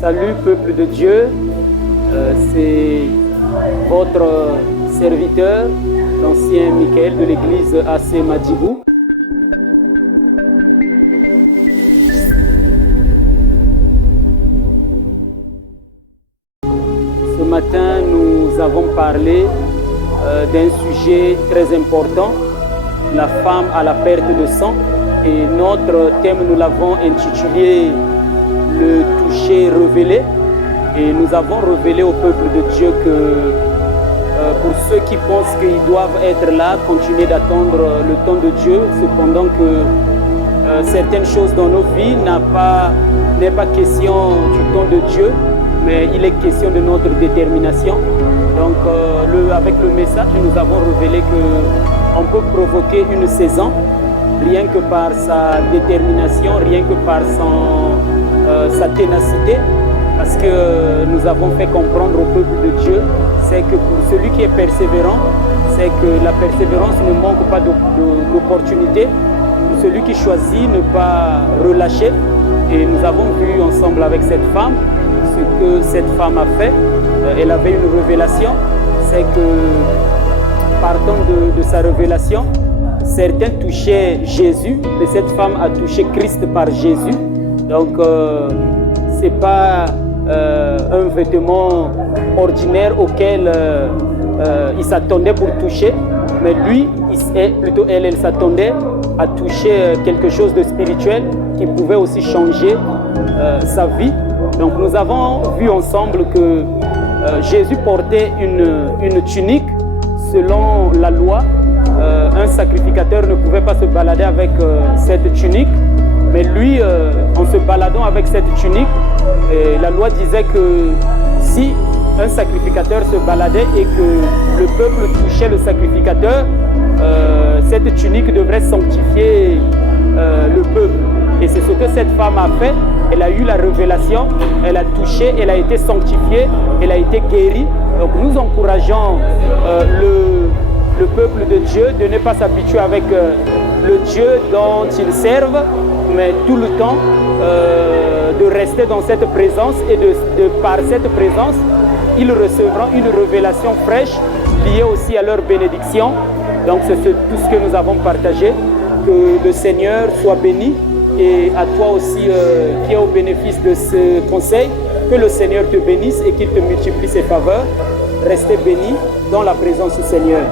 Salut peuple de Dieu, c'est votre serviteur, l'ancien Michael de l'église AC Madjibou. Ce matin, nous avons parlé d'un sujet très important, la femme à la perte de sang. Et notre thème, nous l'avons intitulé « Le toucher révélé ». Et nous avons révélé au peuple de Dieu que pour ceux qui pensent qu'ils doivent être là, continuer d'attendre le temps de Dieu, cependant que certaines choses dans nos vies n'est pas question du temps de Dieu, mais il est question de notre détermination. Donc avec le message, nous avons révélé qu'on peut provoquer une saison rien que par sa détermination, rien que par sa ténacité, parce que nous avons fait comprendre au peuple de Dieu, c'est que pour celui qui est persévérant, c'est que la persévérance ne manque pas d'opportunités. Pour celui qui choisit ne pas relâcher. Et nous avons vu ensemble avec cette femme ce que cette femme a fait. Elle avait une révélation, c'est que partant de sa révélation, certains touchaient Jésus, mais cette femme a touché Christ par Jésus. Donc, ce n'est pas un vêtement ordinaire auquel il s'attendait pour toucher, mais lui, plutôt elle s'attendait à toucher quelque chose de spirituel qui pouvait aussi changer sa vie. Donc, nous avons vu ensemble que Jésus portait une tunique selon la loi. Un sacrificateur ne pouvait pas se balader avec cette tunique, mais lui, en se baladant avec cette tunique, la loi disait que si un sacrificateur se baladait et que le peuple touchait le sacrificateur, cette tunique devrait sanctifier le peuple. Et c'est ce que cette femme a fait. Elle a eu la révélation, elle a touché, elle a été sanctifiée, elle a été guérie. Donc nous encourageons le peuple de Dieu de ne pas s'habituer avec le Dieu dont ils servent, mais tout le temps de rester dans cette présence et par cette présence, ils recevront une révélation fraîche liée aussi à leur bénédiction. Donc c'est tout ce que nous avons partagé. Que le Seigneur soit béni et à toi aussi qui es au bénéfice de ce conseil, que le Seigneur te bénisse et qu'il te multiplie ses faveurs. Restez bénis dans la présence du Seigneur.